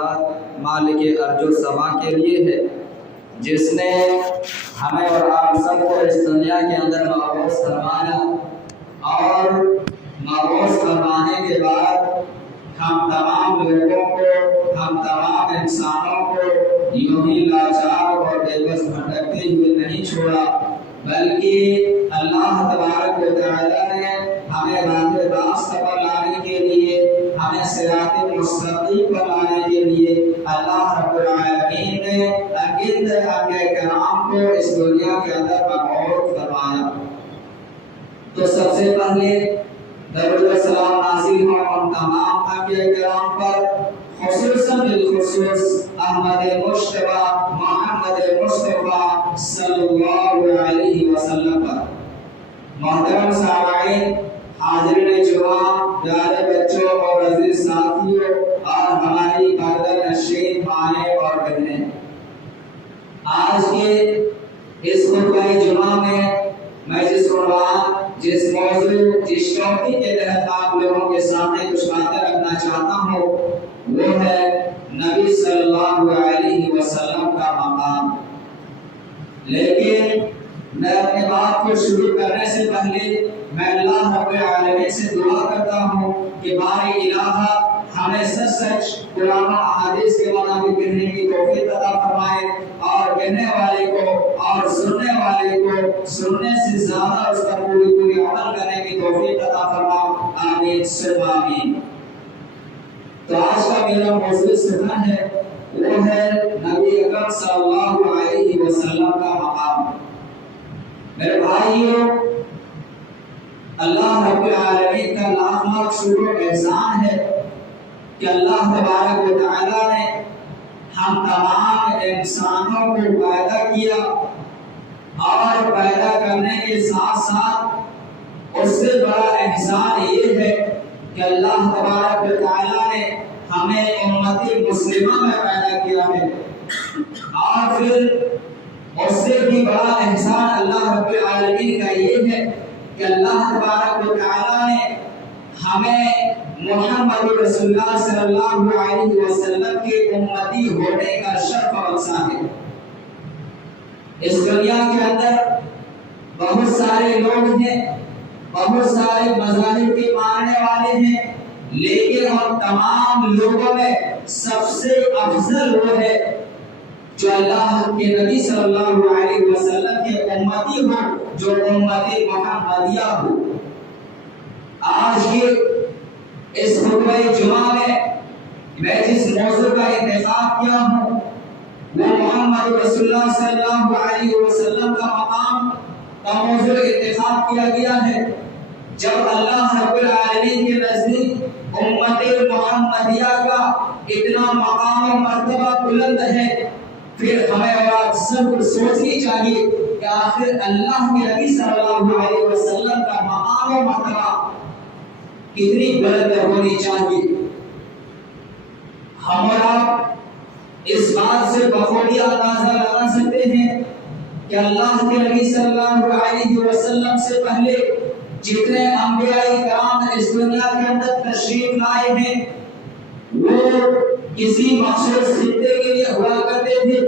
کائنات مالک ارض و سما کے لیے ہے، جس نے ہمیں اور آپ سب کو اس دنیا کے اندر مبعوث فرمایا، اور مبعوث فرمانے کے بعد ہم تمام لوگوں کو، ہم تمام انسانوں کو یوں ہی لاچار اور بے بس بھٹکتے ہوئے نہیں چھوڑا، بلکہ اللہ تبارک و تعالی نے ہمیں راہ راست پر لانے کے لیے، ہمیں صراط مستقیم پر لانے کے لیے اللہ رب العالمین نے اگنت انبیاء کرام کو اس دنیا کے اندر مبعوث فرمایا۔ تو سب سے پہلے درود و سلام نازل ہو ان تمام انبیاء کرام پر، خصوصاً بالخصوص احمد مجتبی محمد مصطفیٰ صلی اللہ علیہ وسلم پر۔ محترم سامعین، حاضرین جمعہ، پیارے بچوں اور عزیز ساتھیوں اور ہماری پردہ نشین مائیں اور بہنیں، آج کے اس خطبہ جمعہ میں جس عنوان، جس موضوع، جس ٹاپک کے تحت آپ لوگوں کے سامنے کچھ باتیں رکھنا چاہتا ہوں، وہ ہے نبی صلی اللہ علیہ وسلم کا مقام۔ لیکن میں اپنے بات کو شروع کرنے سے پہلے میں اللہ رب العالمین سے دعا کرتا ہوں کہ باری الہ ہمیں سچ قرآن و احادیث کے مطابق کہنے کی توفیق عطا فرمائے، اور کہنے والے کو اور سننے والے کو سننے سے زیادہ اس پر پوری عمل کرنے کی توفیق عطا فرما، آمین ثم آمین۔ تو آج کا میرا موضوع سخن ہے، وہ ہے نبی اکرم صلی اللہ علیہ وسلم کا مقام۔ میرے بھائیوں، اللہ رب العالمین کا لاکھ لاکھ شکر و احسان ہے کہ اللہ تبارک و تعالی نے ہم تمام انسانوں کو پیدا کیا، اور پیدا کرنے کے ساتھ ساتھ اس سے بڑا احسان یہ ہے کہ اللہ تبارک و تعالی نے ہمیں امتی مسلمہ میں پیدا کیا ہے، اور پھر اس سے بھی بڑا احسان اللہ رب العالمین کا یہ ہے کہ اللہ تبارک و تعالی نے ہمیں محمد رسول اللہ صلی اللہ علیہ وسلم کے امتی ہونے کا شرف بخشا ہے۔ اس دنیا کے اندر بہت سارے لوگ ہیں، بہت سارے مذاہب کے ماننے والے ہیں، لیکن ان تمام لوگوں میں سب سے افضل وہ ہے جو اللہ کے نبی صلی اللہ علیہ وسلم کے امتی ہو، جو امت محمدیہ ہو۔ آج کے اس خطبہ جمعہ میں جس موضوع کا انتخاب کیا ہوں، وہ محمد رسول اللہ صلی اللہ علیہ وسلم کا مقام کا موضوع انتخاب کیا گیا ہے۔ جب اللہ رب العالمین کے نزدیک امت محمدیہ کا اتنا مقام و مرتبہ بلند ہے، پھر ہمیں اور آپ سب کو سوچنی چاہیے کہ آخر اللہ کے نبی صلی اللہ علیہ وسلم کا مقام و مرتبہ کتنی بلند ہونی چاہیے۔ ہم اور آپ اس بات سے بخوبی اندازہ لگا سکتے ہیں کہ اللہ کے نبی صلی اللہ علیہ وسلم سے پہلے جتنے انبیاء کرام اس دنیا کے اندر تشریف لائے ہیں، وہ کسی مخصوص خطے کے لیے ہوا کرتے تھے،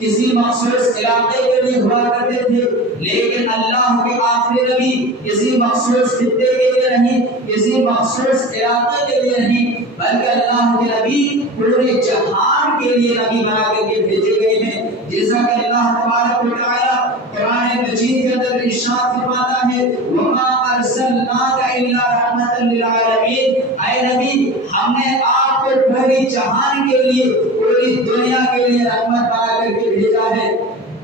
کسی مخصوص علاقے کے لیے ہوا کرتے تھے، لیکن اللہ کے آخری نبی کسی مخصوص خطے کے لیے نہیں، کسی مخصوص علاقے کے لیے نہیں، بلکہ اللہ کے نبی پورے جہان کے لیے نبی بنا کر کے بھیجے گئے ہیں۔ جیسا کہ اللہ تبارک و تعالی قرآن مجید کے اندر ارشاد فرماتا ہے، وَمَا أَرْسَلْنَاكَ إِلَّا رَحْمَةً لِلْعَالَمِينَ، اے نبی ہم نے آپ کو پوری جہان کے لیے، پوری دنیا کے لیے رحمت بنا کر کے بھیجا ہے۔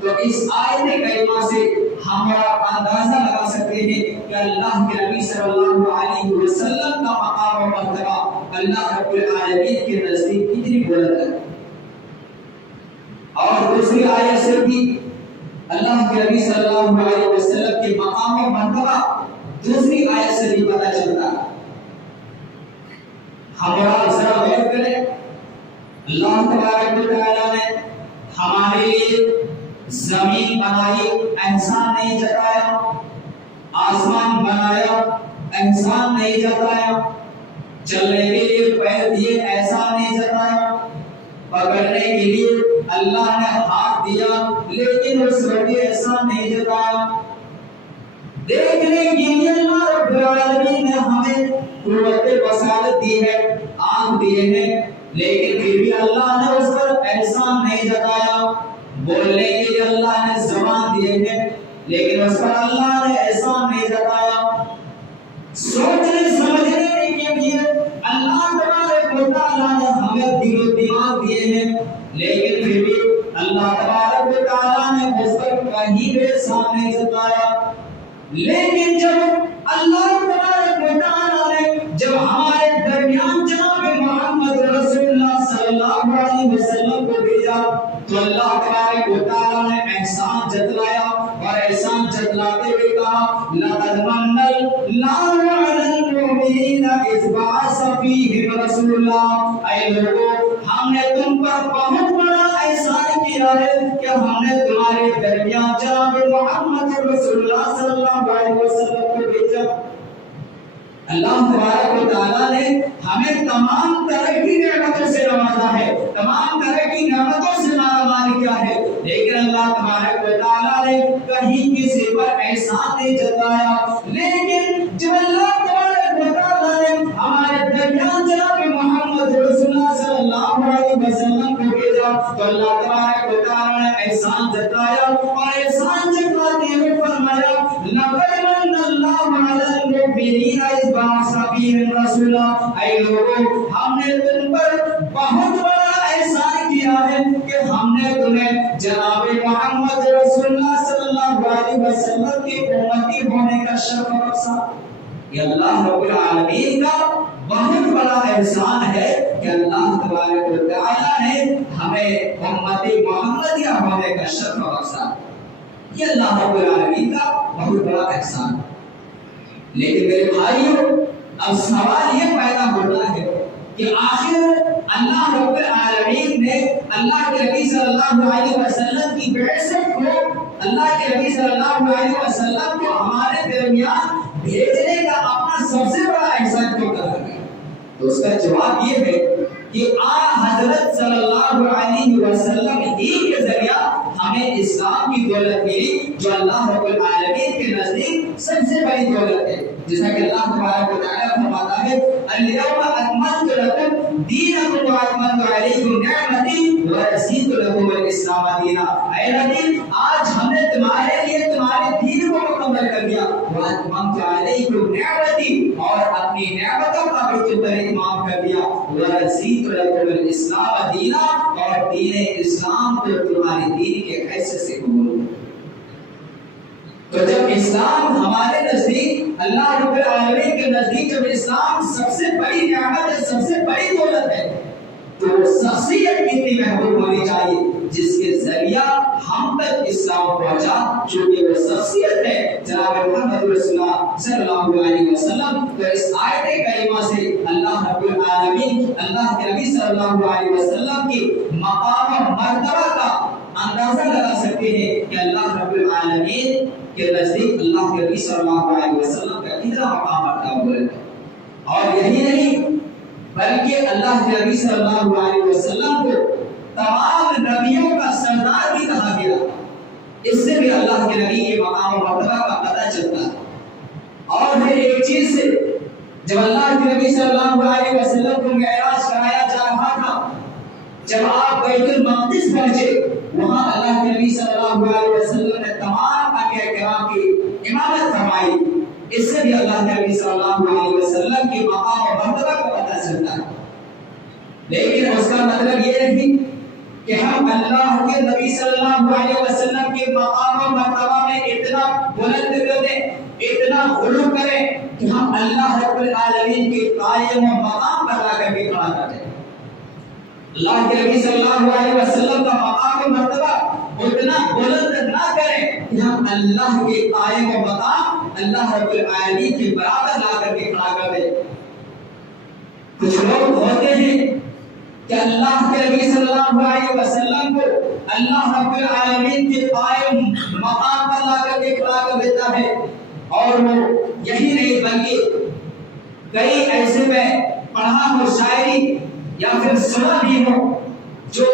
تو اس آیت کریمہ سے ہم اندازہ لگا سکتے ہیں کہ اللہ کے نبی صلی اللہ علیہ وسلم کا مقام و مرتبہ اللہ رب العالمین کے نزدیک کتنی بلند ہے۔ اور دوسری آیت سے بھی اللہ کے نبی صلی اللہ علیہ وسلم کے مقام و مرتبہ دوسری آیت سے بھی پتہ چلتا ہے۔ ہمارا ذرا غور کریں، اللہ تبارک و تعالی نے ہمارے لیے زمین بنائی، احسان نہیں جتایا، آسمان بنایا، احسان نہیں جتایا، چلنے کے لیے پیر دیے، احسان نہیں جتایا، پکڑنے کے لیے اللہ نے ہاتھ دیا لیکن اس پر بھی احسان نہیں جتایا۔ دیکھنے کے لیے اللہ رب العالمین نے ہمیں قوت بصارت دی ہے، آنکھ دیے ہیں، لیکن پھر بھی اللہ نے اس پر احسان نہیں جتایا۔ بولنے کے لیے اللہ نے زبان دیے ہیں لیکن اس پر اللہ نے احسان نہیں جتایا۔ سوچنے سمجھنے کے لیے اللہ تبارک و تعالیٰ نے ہمیں دل و دماغ دیے ہیں لیکن پھر بھی اللہ تبارک و تعالیٰ نے اس پر کہیں بھی احسان نہیں جتایا۔ لیکن جب اللہ تبارک و تعالیٰ نے جب ہمارے درمیان جناب محمد رسول اللہ صلی اللہ علیہ وسلم کو بھیجا تو اللہ تبارک و تعالیٰ نے احسان جتلایا اور احسان جتلاتے ہوئے کہا لَقَدْ مَنَّ اللَّهُ عَلَى الْمُؤْمِنِينَ إِذْ بَعَثَ فِيهِمْ رَسُولًا۔ اے لوگوں، ہم نے تم پر بہت بڑا احسان کیا ہے کہ ہم نے تمہارے درمیان جناب محمد رسول اللہ صلی اللہ علیہ وسلم کو بھیجا۔ اللہ تبارک و تعالیٰ نے ہمیں تمام طرح کی نعمتوں سے نوازا ہے، تمام طرح کی نعمتوں سے مالا مال کیا ہے، لیکن اللہ تبارک و تعالیٰ نے کہیں کسی پر احسان نہیں جتایا۔ لیکن جب اللہ تبارک و تعالیٰ نے ہمارے درمیان جناب محمد رسول اللہ صلی اللہ علیہ وسلم کو بھیجا تو اللہ تبارک و تعالیٰ نے احسان جتایا اور احسان جتاتے ہوئے فرمایا لَقَدْ مَنَّ اللَّهُ عَلَى الْمُؤْمِنِينَ إِذْ بَعَثَ فِيهِمْ رَسُولًا۔ اے لوگوں، ہم نے تم پر بہت بڑا احسان کیا ہے کہ ہم نے تمہیں جناب محمد رسول اللہ صلی اللہ علیہ وسلم کی امتی ہونے کا شرف بخشا۔ یہ اللہ رب العالمین کا بہت بڑا احسان ہے کہ اللہ تبارک و تعالیٰ نے ہمیں امتی محمدیہ ہونے کا شرف بخشا۔ یہ اللہ رب العالمین کا بہت بڑا احسان۔ لیکن میرے بھائیوں، اب سوال یہ پیدا ہوتا ہے کہ آخر اللہ رب العالمین نے اللہ کے نبی صلی اللہ علیہ وسلم کی بعثت کو، اللہ کے نبی صلی اللہ علیہ وسلم کو ہمارے درمیان بھیجنے کا اپنا سب سے بڑا احسان کیوں کر رکھا ہے؟ تو اس کا جواب یہ ہے کہ حضرت صلی اللہ علیہ وسلم ہی کے ذریعہ ہمیں اسلام کی دولت ملی جو اللہ رب العالمین کے نزدیک سب سے بڑی دولت ہے، جیسا کہ اللہ تبارک و تعالیٰ فرماتا ہے اليوم اکملت لکم دینکم واتممت علیکم نعمتی ورضیت لکم الاسلام دینا۔ اے نبی، آج ہم نے تمہارے لیے تمہارے دین کو مکمل کر دیا، واتممت علیکم نعمتی، اور اپنی نعمتوں کا بھی تم پر اتمام کر دیا، ورضیت لکم الاسلام دینا، اور دین اسلام کو تمہارے دین کے حیثیت سے قبول۔ تو جب اسلام ہمارے نزدیک، اللہ رب العالمین کے نزدیک جب اسلام سب سے بڑی نعمت ہے، سب سے بڑی دولت ہے، تو شخصیت کتنی محبوب ہونی چاہیے جس کے ذریعہ ہم تک اسلام پہنچا، چونکہ وہ شخصیت ہے جناب محمد رسول اللہ صلی اللہ علیہ وسلم۔ تو اس آیت کریمہ سے اللہ رب العالمین اللہ کے نبی صلی اللہ علیہ وسلم کی مقام و مرتبہ کا اندازہ لگا سکتے ہیں کہ اللہ رب العالمین کے نزدیک اللہ کے نبی صلی اللہ علیہ وسلم کا کتنا مقام مرتبہ ہے۔ اور یہی نہیں بلکہ اللہ کے نبی صلی اللہ علیہ وسلم کو تمام نبیوں کا سردار بھی کہا گیا، اس سے بھی اللہ کے نبی کے مقام و مرتبہ کا پتہ چلتا ہے۔ اور پھر ایک چیز سے، جب اللہ کے نبی صلی اللہ علیہ وسلم کو معراج کرایا جا رہا تھا، جب آپ بیت المقدس پہنچے، وہاں اللہ کے نبی صلی اللہ علیہ وسلم نے تمام انبیاء کرام کی امامت فرمائی، اس سے بھی اللہ کے نبی صلی اللہ علیہ وسلم کی مقام و مرتبہ کا پتہ چلتا ہے۔ لیکن اس کا مطلب یہ نہیں کہ ہم اللہ کے نبی صلی اللہ علیہ وسلم کے مقام و مرتبہ میں اتنا بلند کر دیں، اتنا غلو کریں کہ ہم اللہ رب العالمین کے قائم و مقام پر لا کر کے کھڑا کر دیں۔ اللہ کے نبی صلی اللہ علیہ وسلم کا مقام و مرتبہ اتنا بلند نہ کریں کہ ہم اللہ کے قائم و مقام اللہ رب العالمین کے برابر لا کر کے کھڑا کر دیں۔ کچھ لوگ ہوتے ہیں کہ اللہ کے نبی صلی اللہ علیہ وسلم کو اللہ رب العالمین کے قائم مقام پر لا کر کے کھڑا کر دیتا ہے، اور وہ یہی نہیں بلکہ کئی ایسے میں پڑھا ہو شاعری یا پھر سنا بھی ہو جو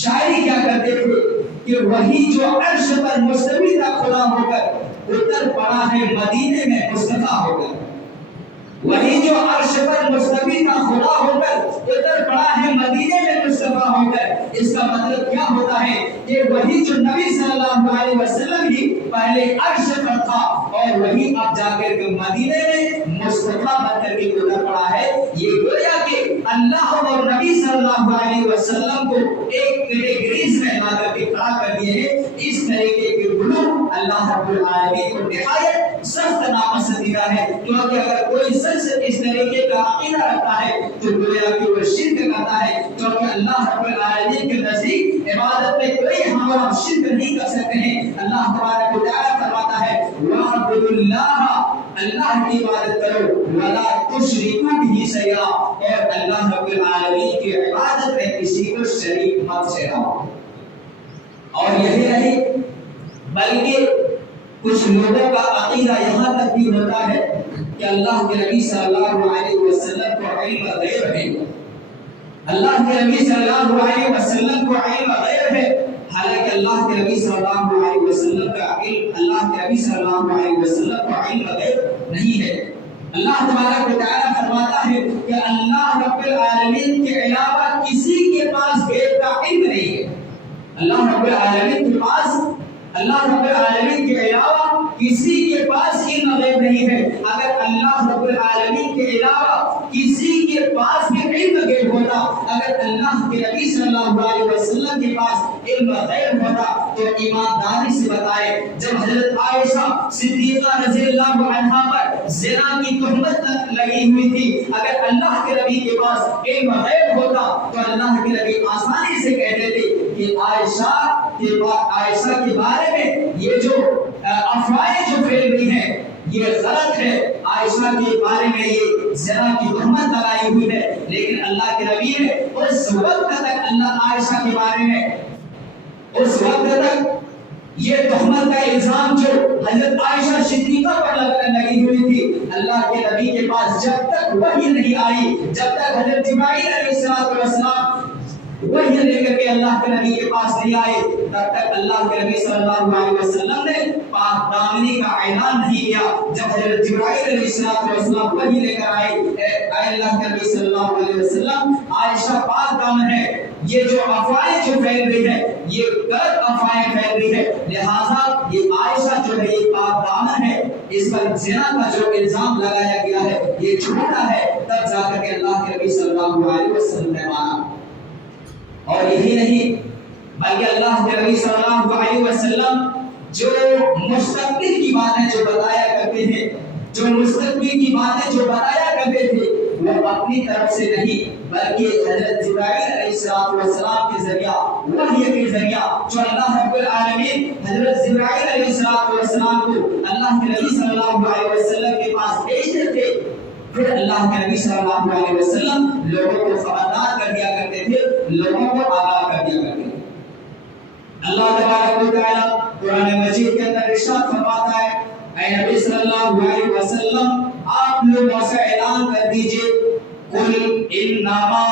شاعری کیا کرتے تھے کہ وہی جو عرش پر مستوی تھا خدا ہو کر اتر پڑا ہے مدینے میں مصطفیٰ ہو کر، وہی جو عرش پر مستوی تھا خدا ہو کر اتر پڑا ہے مدینے میں مصطفیٰ ہو کر۔ اس کا مطلب کیا ہوتا ہے کہ وہی جو نبی صلی اللہ علیہ وسلم ہی پہلے عرش پر تھا اور وہی اب جا کر کے مدینے میں مصطفیٰ بن کر کے اتر پڑا ہے۔ یہ گویا کہ اللہ اور نبی صلی اللہ علیہ وسلم کو ایک کیٹیگریز میں لا کر کے کھڑا کر دیے ہیں۔ اس طریقے کے علوم اللہ رب العالمین کو نہایت سخت ناپسندیدہ ہے، کیونکہ اگر کوئی شخص اس طریقے کا عقیدہ رکھتا ہے تو گویا کہ وہ شرک کرتا ہے، کیونکہ اللہ رب العالمین کے نزدیک عبادت میں کوئی ہم اور شرک نہیں کر سکتے ہیں۔ اللہ تبارک و تعالیٰ فرماتا ہے وَاعْبُدُوا اللَّهَ، اللہ کی عبادت کرو، وَلَا تُشْرِكُوا بِهِ شَيْئًا، اور اللہ رب العالمین کی عبادت میں کسی کو شریک مت ٹھہراؤ۔ اور یہی نہیں بلکہ کچھ لوگوں کا عقیدہ یہاں تک بھی ہوتا ہے کہ اللہ کے نبی صلی اللہ علیہ وسلم کو علم غیب ہے، اللہ کے نبی صلی اللہ علیہ وسلم کو علم غیب ہے، حالانکہ اللہ کے نبی صلی اللہ علیہ وسلم کا علم، اللہ کے نبی صلی اللہ علیہ وسلم کو علم غیب نہیں ہے۔ اللہ تبارک و تعالیٰ فرماتا ہے کہ اللہ رب العالمین کے علاوہ کسی کے پاس غیب کا علم نہیں ہے۔ اللہ رب العالمین کے پاس، اللہ رب العالمین کے علاوہ کسی کے پاس علم غیب نہیں ہے۔ اگر اللہ رب العالمین کے علاوہ کسی کے پاس بھی علم غیب ہوتا، اگر اللہ کے نبی صلی اللہ علیہ وسلم کے پاس علم غیب ہوتا تو ایمانداری سے بتائے، جب حضرت عائشہ صدیقہ رضی اللہ عنہا پر زنا کی تہمت لگی ہوئی تھی، اگر اللہ کے نبی کے پاس علم غیب ہوتا تو اللہ کے نبی آسانی سے کہتے تھے کہ عائشہ کے بارے میں یہ جو افواہیں جو پھیل رہی ہیں یہ غلط ہے، عائشہ کے بارے میں یہ زنا کی تہمت لگائی ہوئی ہے، لیکن اللہ کے نبی نے اس وقت تک اللہ عائشہ کے بارے میں اس وقت تک یہ تہمت کا الزام جو حضرت عائشہ صدیقہ پر لگی ہوئی تھی، اللہ کے نبی کے پاس جب تک وحی نہیں آئی، جب تک حضرت جبرائیل علیہ السلام وحی لے کر کے اللہ کے نبی کے پاس نہیں آئے، تب تک اللہ کے نبی صلی اللہ علیہ وسلم نے پاک دامنی کا اعلان نہیں کیا۔ جب حضرت جبرائیل علیہ السلام وحی لے کر آئے، اے اللہ کے نبی صلی اللہ علیہ وسلم عائشہ پاک دامن ہے، یہ جو افواہیں جو پھیل رہی ہے یہ غلط افواہیں پھیل رہی ہے، لہٰذا یہ عائشہ جو ہے یہ پاک دامن ہے، اس پر زنا کا جو الزام لگایا گیا ہے یہ جھوٹا ہے۔ تب جا کر کے اللہ کے نبی صلی اللہ علیہ وسلم نے مانا۔ اور یہی نہیں بلکہ اللہ کے نبی صلی اللہ علیہ وسلم جو مستقبل کی باتیں جو بتایا کرتے تھے، جو مستقبل کی باتیں جو بتایا کرتے تھے وہ اپنی طرف سے نہیں بلکہ حضرت جبرائیل علیہ السلام کے ذریعہ، وحی کے ذریعہ جو اللہ رب العالمین حضرت جبرائیل علیہ السلام کو اللہ کے نبی صلی اللہ علیہ وسلم کے پاس بھیجتے تھے، پھر اللہ کے نبی صلی اللہ علیہ وسلم لوگوں کو خبردار کر دیا کرتے تھے، لوگوں کو آگاہ کر دیا کرتے تھے۔ اللہ تبارک و تعالیٰ قرآن مجید کے اندر ارشاد فرماتا ہے اے نبی صلی اللہ علیہ وسلم آپ لوگوں سے اعلان کر دیجئے قل انما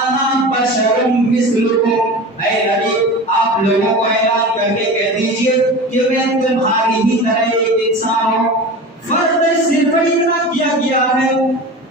انا بشر مثلکم، اے نبی آپ لوگوں کو اعلان کر کے کہہ دیجئے کہ میں تمہاری ہی طرح ایک انسان ہوں، فرض صرف اتنا کیا گیا ہے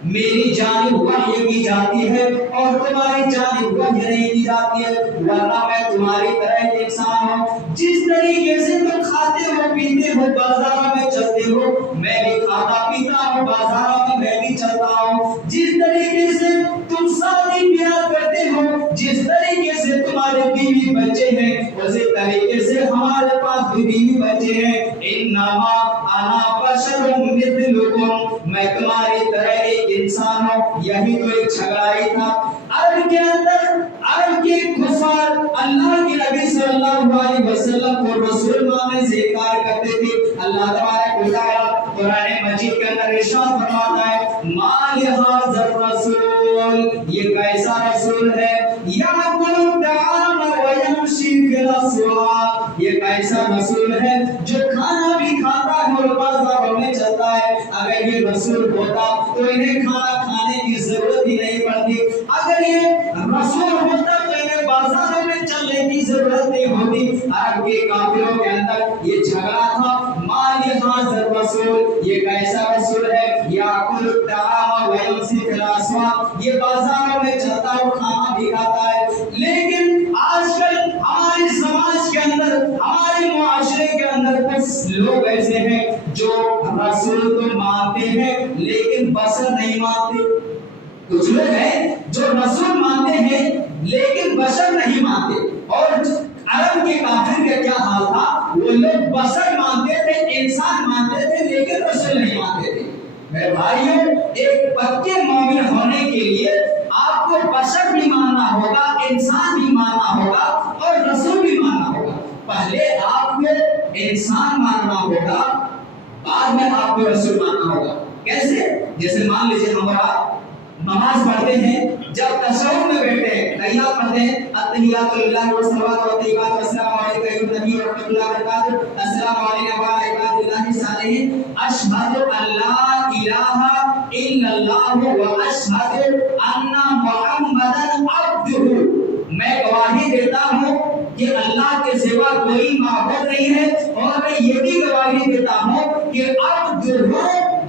میری جانب وحی کی جاتی ہے اور تمہاری جانب وحی نہیں کی جاتی ہے، ورنہ میں تمہاری طرح ایک انسان ہوں۔ جس طریقے سے تم کھاتے ہو پیتے ہو بازاروں میں چلتے ہو، میں بھی کھاتا پیتا ہوں بازاروں میں بھی چلتا ہوں۔ جس طریقے سے تم شادی بیاہ کرتے ہو، جس طریقے سے تمہارے بیوی بچے ہیں، اسی طریقے سے ہمارے پاس بھی بیوی بچے ہیں۔ انما انا بشر مثلکم، میں تمہاری طرح ایک انسان ہوں۔ یہی تو ایک جھگڑا ہی تھا عرب کے اندر، عرب کے کفار اللہ کے نبی صلی اللہ علیہ وسلم کو رسول ماننے سے انکار کرتے تھے۔ اللہ تبارک و تعالیٰ قرآن مجید کے اندر ارشاد فرماتا ہے ما لہذا الرسول، یہ کیسا رسول ہے یأکل الطعام ویمشی فی الاسواق، یہ کیسا رسول ہے جو کھانا بھی کھاتا ہے اور بازاروں میں چلتا ہے۔ اگر یہ رسول ہوتا تو انہیں کھانا کھانے کی ضرورت ہی نہیں پڑتی، اگر یہ رسول ہوتا تو انہیں بازار عرب کے کافروں کے اندر یہ جھگڑا تھا، مال حاضر رسول، یہ کیسا رسول ہے، یاکل الطعام ویمشی فی الاسواق، یہ بازاروں میں چلتا اور کھانا بھی کھاتا ہے۔ لیکن آج کل ہمارے سماج کے اندر، ہمارے معاشرے کے اندر کچھ لوگ ایسے ہیں جو رسول کو مانتے ہیں لیکن بشر نہیں مانتے۔ کچھ لوگ ہیں جو رسول مانتے ہیں لیکن بشر نہیں مانتے۔ اور عرب کے کافر کا کیا حال تھا، وہ لوگ بشر مانتے تھے، انسان مانتے تھے لیکن رسول نہیں مانتے تھے۔ میرے بھائیوں، ایک پکے مومن ہونے کے لیے آپ کو بشر بھی ماننا ہوگا، انسان بھی ماننا ہوگا اور رسول بھی ماننا ہوگا۔ پہلے آپ کو انسان ماننا ہوگا، بعد میں آپ کو رسول ماننا ہوگا۔ کیسے؟ جیسے مان لیجیے ہمارا نماز پڑھتے ہیں، جب تشہد میں بیٹھتے ہیں، تحیات پڑھتے ہیں، التحیات للہ والصلوات والطیبات والسلام علیک ایھا النبی ورحمۃ اللہ وبرکاتہ، السلام علینا وعلی عباد اللہ الصالحین، اشہد ان لا الہ الا اللہ واشہد ان محمدا عبدہ، میں گواہی دیتا ہوں کہ اللہ کے سوا کوئی معبود نہیں ہے، اور میں یہ بھی گواہی دیتا ہوں کہ عبدہ،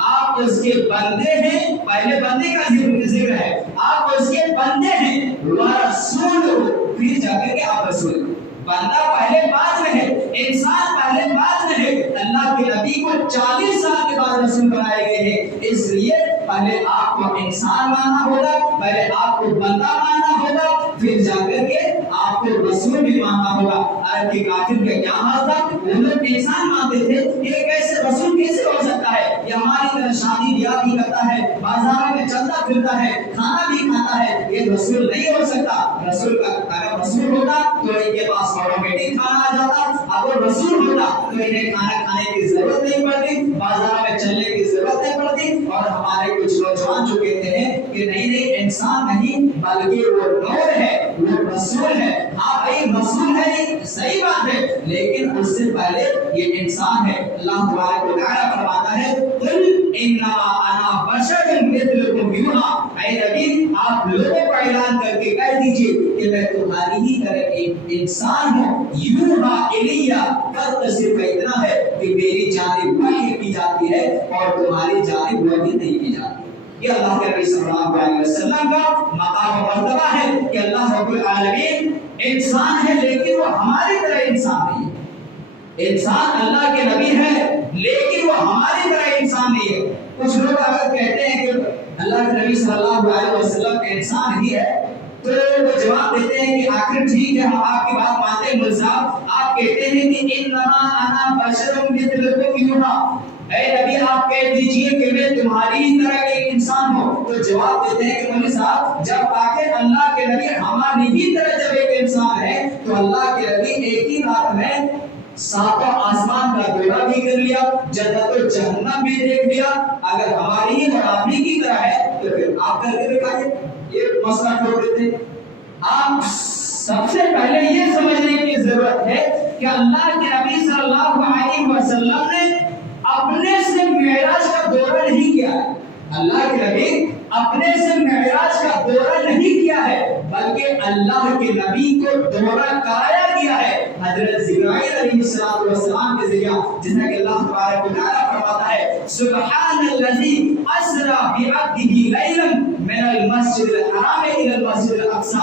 آپ اس کے بندے ہیں۔ پہلے بندے کا ذکر ہے، آپ اس کے بندے ہیں، ورسول، پھر جا کے آپ رسول۔ بندہ پہلے بعد میں ہے، انسان پہلے بعد میں ہے۔ اللہ کے نبی کو 40 سال کے بعد رسول بنائے گئے ہیں، اس لیے پہلے آپ کو انسان ماننا ہوگا، پہلے آپ کو بندہ ماننا ہوگا، پھر جا کر کے آپ کو رسول بھی ماننا ہوگا۔ عرب کے کافر کا کیا حال تھا، وہ لوگ انسان مانتے تھے، یہ کیسے رسول کیسے ہو سکتا ہے، یہ ہماری طرح شادی بیاہ بھی کرتا ہے، بازاروں میں چلتا پھرتا ہے، کھانا بھی کھاتا ہے، یہ رسول نہیں ہو سکتا۔ رسول کا اگر رسول ہوتا تو ان کے پاس آٹومیٹک کھانا آ جاتا، اگر رسول ہوتا تو انہیں کھانا کھانے کی ضرورت نہیں پڑتی، بازار میں چلنے کی ضرورت نہیں پڑتی۔ اور ہمارے کچھ نوجوان جو کہتے ہیں کہ نہیں انسان نہیں بلکہ وہ نور ہے، وہ رسول ہے۔ ہاں بھائی رسول ہے، صحیح بات ہے، لیکن اس سے پہلے یہ انسان ہے۔ اللہ تبارک و تعالیٰ فرماتا ہے قل انما انا بشر مثلکم یوحی، اے نبی آپ لوگوں کو اعلان کر کے کہہ دیجئے کہ میں تمہاری ہی طرح ایک انسان ہوں، یوحی الیہ، فرق صرف اتنا ہے کہ میری جانب وحی کی جاتی ہے اور تمہاری جانب وحی نہیں کی جاتی۔ یہ اللہ کے نبی صلی اللہ علیہ وسلم کا مقام و مرتبہ ہے کہ اللہ رب العالمین انسان ہے لیکن وہ ہماری طرح انسان نہیں ہے۔ انسان اللہ کے نبی ہے لیکن وہ ہماری طرح انسان نہیں ہے۔ کچھ لوگ اگر کہتے ہیں کہ اللہ کے نبی صلی اللہ علیہ وسلم انسان ہی ہے تو وہ جواب دیتے ہیں کہ آخر ٹھیک ہے ہم آپ کی بات مانتے ہیں، مولوی صاحب آپ کہتے ہیں کہ انما انا بشر مثلکم یوحی، اے نبی آپ کہہ دیجئے کہ میں تمہاری ہی طرح ایک انسان ہوں، تو جواب دیتے ہیں کہ مولوی صاحب جب آخر اللہ کے نبی ہماری ہی طرح جب ایک انسان ہے تو اللہ کے نبی ایک ہی رات میں ساتوں آسمان کا دورہ بھی کر لیا، جنت و جہنم بھی دیکھ لیا، اگر ہماری ہی اور آپ ہی کی طرح ہے تو پھر آپ کر کے دکھائیے۔ یہ مسئلہ چھوڑ دیتے۔ آپ سب سے پہلے یہ سمجھنے کی ضرورت ہے کہ اللہ کے نبی صلی اللہ علیہ وسلم نے اپنے سے معراج کا دورہ نہیں کیا ہے۔ اللہ کے نبی اپنے سے معراج کا دورہ نہیں کیا ہے بلکہ اللہ کے نبی کو دورہ کرایا گیا ہے حضرت جبرائیل علیہ السلام کے ذریعہ، جس میں کہ اللہ تبارک و تعالیٰ فرماتا ہے سبحان الذی اسری بعبدہ لیلا من المسجد الحرام الی المسجد الاقصی،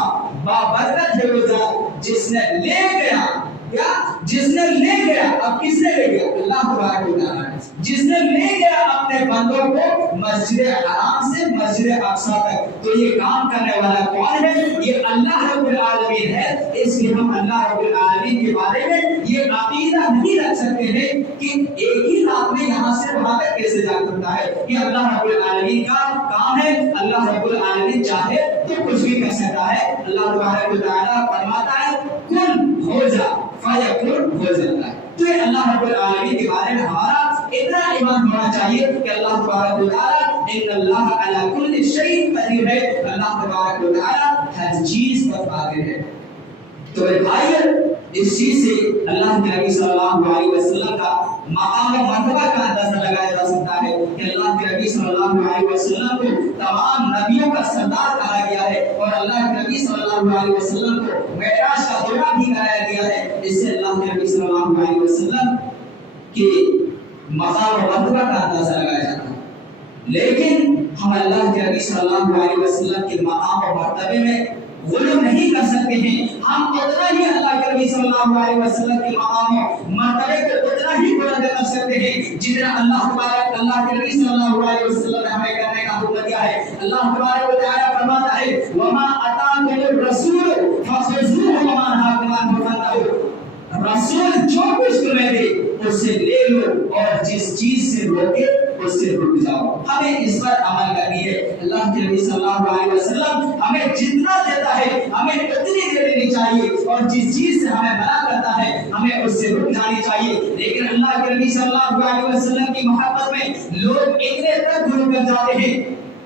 بابرکت ہے وہ ذات جس نے لے گیا، کیا جس نے لے گیا، اب کس نے لے گیا؟ اللہ تبارک و تعالیٰ جس نے لے گیا اپنے بندوں کو مسجد حرام سے مسجد اقصی تک۔ تو یہ کام کرنے والا کون ہے؟ یہ اللہ رب العالمین ہے۔ اس لیے ہم اللہ رب العالمین کے بارے میں یہ عقیدہ نہیں رکھ سکتے ہیں کہ ایک ہی رات میں یہاں سے وہاں تک کیسے جا سکتا ہے۔ یہ اللہ رب العالمین کا کام ہے۔ اللہ رب العالمین چاہے تو کچھ بھی کر سکتا ہے۔ اللہ تبارک و تعالیٰ فرماتا ہے کن ہو جا فیکون، ہو جاتا ہے۔ تو یہ اللہ رب العالمین کے بارے میں ہمارا اتنا ایمان ہونا چاہیے کہ اللہ تبارک و تعالیٰ ان اللہ علی کل شیء قدیر ہے، اللہ تبارک و تعالیٰ ہر چیز پر قادر ہے۔ تو میرے بھائی اس چیز سے اللہ کے نبی صلی اللہ علیہ وسلم کا مقام و مرتبہ کا اندازہ لگایا جا سکتا ہے کہ اللہ کے نبی صلی اللہ علیہ وسلم کو تمام نبیوں کا سردار کہا گیا ہے اور اللہ کے نبی صلی اللہ علیہ وسلم کو معراج کا دورہ بھی کرایا گیا ہے۔ اس سے اللہ اللہ کے نبی صلی اللہ علیہ وسلم کے مقام و مرتبہ کا اندازہ لگایا جاتا ہے، لیکن ہم اللہ کے نبی صلی اللہ علیہ وسلم کے مقام و مرتبے میں غلو نہیں کر سکتے ہیں۔ ہم اتنا ہی اللہ کے نبی صلی اللہ علیہ وسلم کے مقام و مرتبے کو اتنا ہی بلند کر سکتے ہیں جتنا اللہ تبارک اللہ کے نبی صلی اللہ علیہ وسلم نے ہمیں کرنے کا حکم دیا ہے۔ اللہ تبارک و تعالی فرماتا ہے وما اتاکم الرسول فخذوه وما نهاکم عنه فانتهوا، رسول جو کچھ تمہیں دے اسے لے لو اور جس چیز سے روکے اس سے رک جاؤ۔ ہمیں اس پر عمل کرنی ہے۔ اللہ کے نبی صلی اللہ علیہ وسلم ہمیں جتنا دیتا ہے ہمیں اتنی دے دینی چاہیے، اور جس چیز سے ہمیں منع کرتا ہے ہمیں اس سے رک جانی چاہیے۔ لیکن اللہ کے نبی صلی اللہ علیہ وسلم کی محبت میں لوگ اتنے تک گھر کر جاتے ہیں،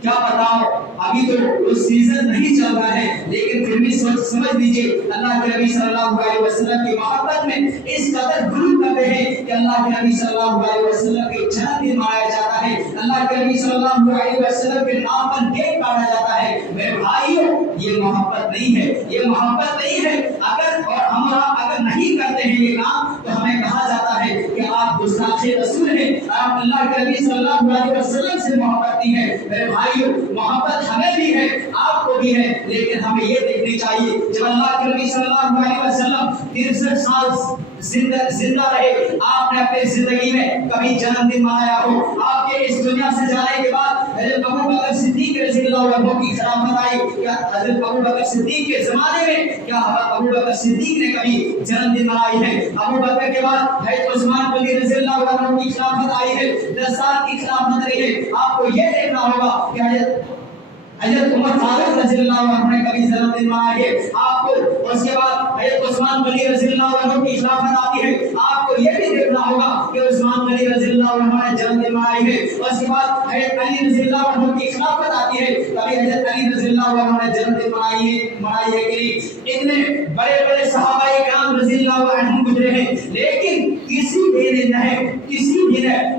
کیا بتاؤ ابھی تو وہ سیزن نہیں چل رہا ہے، لیکن پھر بھی سمجھ لیجئے اللہ کے نبی صلی اللہ علیہ وسلم کی محبت میں اس قدر غرور کرتے ہیں کہ اللہ کے نبی صلی اللہ علیہ وسلم کے جنم دن منایا جاتا ہے، اللہ کے نبی صلی اللہ علیہ وسلم کے نام پر کیک کاٹا جاتا ہے۔ میرے بھائیوں یہ محبت نہیں ہے، یہ محبت نہیں ہے۔ اگر اور ہم اگر نہیں کرتے ہیں یہ کام تو ہمیں کہا جاتا ہے کہ آپ گستاخ رسول ہیں، آپ اللہ کے نبی صلی اللہ علیہ وسلم سے محبت نہیں ہے۔ میرے بھائیوں محبت ہمیں بھی ہے، آپ کو بھی ہے، لیکن ہمیں یہ دیکھنی چاہیے جب اللہ کے نبی صلی اللہ علیہ وسلم 63 سال زندہ رہے، آپ نے اپنی زندگی میں کبھی جنم دن منایا ہو؟ آپ کے اس دنیا سے جانے کے بعد حضرت ابو بکر صدیق رضی اللہ عنہ کی خلافت آئی، کیا حضرت ابو بکر صدیق کے زمانے میں کیا ابو بکر صدیق نے کبھی جنم دن منائی ہے؟ ابو بکر کے بعد حضرت عثمان غنی رضی اللہ عنہ کی خلافت آئی ہے، 10 سال کی خلافت رہی ہے۔ آپ کو یہ دیکھنا ہوگا کہ حضرت عمر فاروق رضی اللہ عنہ نے کبھی جنم دن منایا ہے، آپ کو اس کے بعد حضرت عثمان غنی رضی اللہ عنہ کی خلافت آتی ہے، آپ کو یہ بھی دیکھنا ہوگا کہ عثمان غنی رضی اللہ عنہ نے جنم دن منایا ہے، اس کے بعد حضرت علی رضی اللہ عنہ کی خلافت آتی ہے، کبھی حضرت علی رضی اللہ عنہ نے جنم دن منائی ہے کہ نہیں؟ اتنے بڑے بڑے صحابہ کرام رضی اللہ عنہم گزرے ہیں، لیکن کسی دن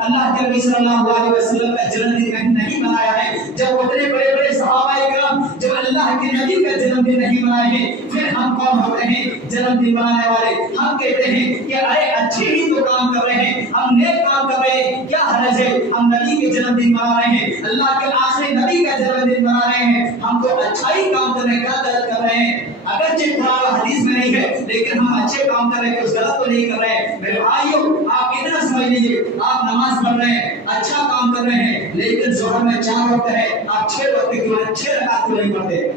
اللہ کے نبی صلی اللہ علیہ وسلم کا جنم دن نہیں منایا ہے۔ جب اتنے بڑے بڑے صحابہ کرام جب اللہ کے نبی کا جنم دن نہیں منائے ہیں، پھر ہم کون ہوتے ہیں جنم دن منانے والے؟ ہم کہتے ہیں کہ ارے اچھے ہی تو کام کر رہے ہیں، ہم نیک کام کر رہے ہیں، کیا حرج ہے؟ ہم نبی کے جنم دن منا رہے ہیں، اللہ کے آخری نبی کا جنم دن منا رہے ہیں، ہم تو اچھا ہی کام کر رہے ہیں، کیا غلط کر رہے ہیں؟ اگرچہ قرآن حدیث میں نہیں ہے لیکن ہم اچھے کام کر رہے ہیں، کچھ غلط تو نہیں کر رہے ہیں۔ میرے بھائیوں آپ اتنا سمجھ لیجیے، آپ نماز پڑھ رہے ہیں، اچھا کام کر رہے ہیں، لیکن ظہر میں 4 وقت ہے، آپ 6 وقت کیوں 6 رکعت کیوں نہیں پڑھتے؟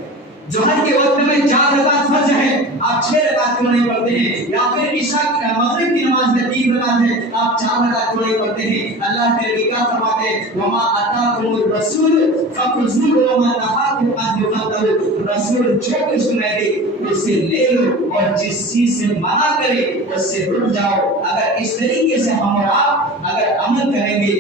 ظہر کے وقت میں 4 رکعت فرض ہے، آپ 6 رکعت کیوں نہیں پڑھتے ہیں؟ یا پھر عشاء مغرب کی نماز میں 3 رکعت ہے، آپ 4 رکعت کیوں نہیں پڑھتے ہیں؟ اللہ کے نبی کیا فرماتے ہیں؟ وما اتاکم الرسول فخذوه وما نهاکم عنه فانتهوا، رسول جو کچھ تمہیں دے اسے لے لو اور جس چیز سے منع کرے اس سے رک جاؤ۔ اگر اس طریقے سے ہم اور آپ اگر عمل کریں گے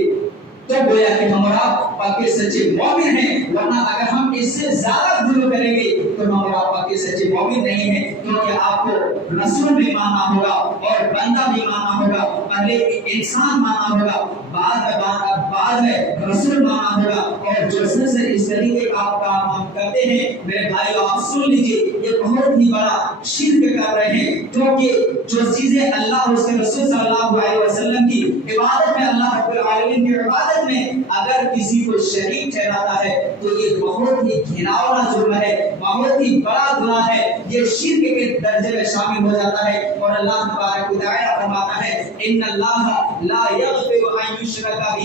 تو گویا کہ ہم اور آپ پاکے سچے مومن ہیں، ورنہ اگر ہم اس سے زیادہ غلو کریں گے تو ہم اور آپ پاکے سچے مومن نہیں ہیں، کیونکہ آپ کو رسول بھی ماننا ہوگا اور بندہ بھی ماننا ہوگا، پہلے انسان ماننا ہوگا، بعد میں رسول ماننا ہوگا، اور جو سے اس طریقے کا کام ہم کرتے ہیں میرے بھائیو آپ سن لیجئے، یہ بہت ہی بڑا شرک کر رہے ہیں، کیونکہ جو چیزیں اللہ اور اس کے رسول صلی اللہ علیہ وسلم کی عبادت میں، اللہ رب العالمین کی عبادت میں اگر کسی کو شریک ٹھہراتا ہے تو یہ بہت ہی گھناؤنا جرم ہے، بہت ہی بڑا گناہ ہے، یہ شرک کے درجے میں شامل ہو جاتا ہے۔ اور اللہ تبارک و تعالی فرماتا ہے ان اللہ لا یغفر ان یشرک بہ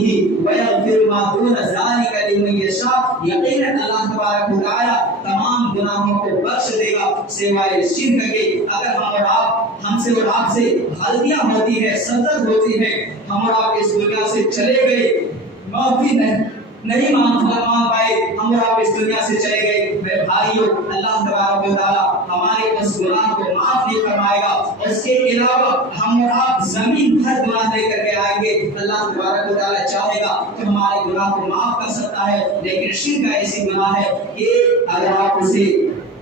ویغفر ما دون ذلک لمن یشاء، یقینا اللہ تبارک و تعالی تمام گناہوں کو بخش دے گا سوائے شرک کے۔ اگر ہم سے اور آپ سے غلطیاں ہوتی ہیں، سرزد ہوتی ہے، ہم اور آپ اس دنیا سے چلے گئے، معافی نہیں مان پائے، ہم اور آپ اس دنیا سے چلے گئے، میرے بھائیو اللہ تبارک و تعالی ہمارے اس گناہ کو معاف نہیں فرمائے گا۔ اس کے علاوہ ہم اور آپ زمین بھر گناہ لے کر کے آئیں گے، اللہ تبارک و تعالی چاہے گا تو ہمارے گناہ کو معاف کر سکتا ہے، لیکن شرک ایسی گناہ ہے کہ اگر آپ اسے